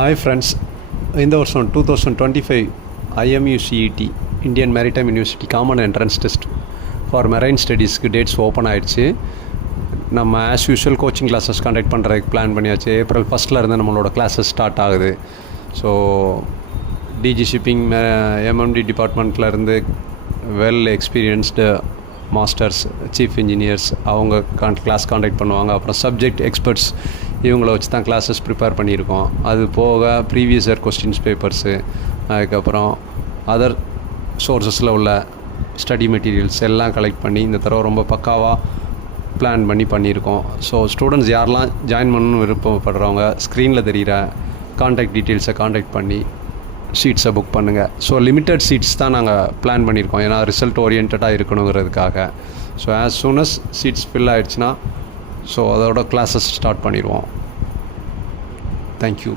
Hi friends, இந்த வருஷம் 2025 IMU CET Indian maritime university common entrance test for marine ஸ்டடீஸ்க்கு dates open ஆகிடுச்சு. நம்ம as usual coaching classes conduct பண்ணுறதுக்கு plan பண்ணியாச்சு. April 1 இருந்து நம்மளோட கிளாஸஸ் ஸ்டார்ட் ஆகுது. ஸோ டிஜி ஷிப்பிங் MMD டிபார்ட்மெண்ட்லேருந்து well experienced masters, chief engineers அவங்க கிளாஸ் காண்டக்ட் பண்ணுவாங்க. அப்புறம் சப்ஜெக்ட் எக்ஸ்பர்ட்ஸ் இவங்கள வச்சு தான் கிளாஸஸ் ப்ரிப்பேர் பண்ணியிருக்கோம். அது போக ப்ரீவியஸ் இயர் கொஸ்டின்ஸ் பேப்பர்ஸு, அதுக்கப்புறம் அதர் சோர்ஸஸில் உள்ள ஸ்டடி மெட்டீரியல்ஸ் எல்லாம் கலெக்ட் பண்ணி இந்த தடவை ரொம்ப பக்காவாக பிளான் பண்ணியிருக்கோம். ஸோ ஸ்டூடெண்ட்ஸ் யாரெல்லாம் ஜாயின் பண்ணணும்னு விருப்பப்படுறவங்க ஸ்க்ரீனில் தெரிகிற கான்டாக்ட் டீட்டெயில்ஸை கான்டாக்ட் பண்ணி சீட்ஸை புக் பண்ணுங்கள். ஸோ லிமிட்டட் சீட்ஸ் தான் நாங்கள் பிளான் பண்ணியிருக்கோம், ஏன்னா ரிசல்ட் ஓரியன்டாக இருக்கணுங்கிறதுக்காக. So as soon as seats fill ஆகிடுச்சுன்னா ஸோ அதோட கிளாஸஸ் ஸ்டார்ட் பண்ணிடுவோம். தேங்க்யூ.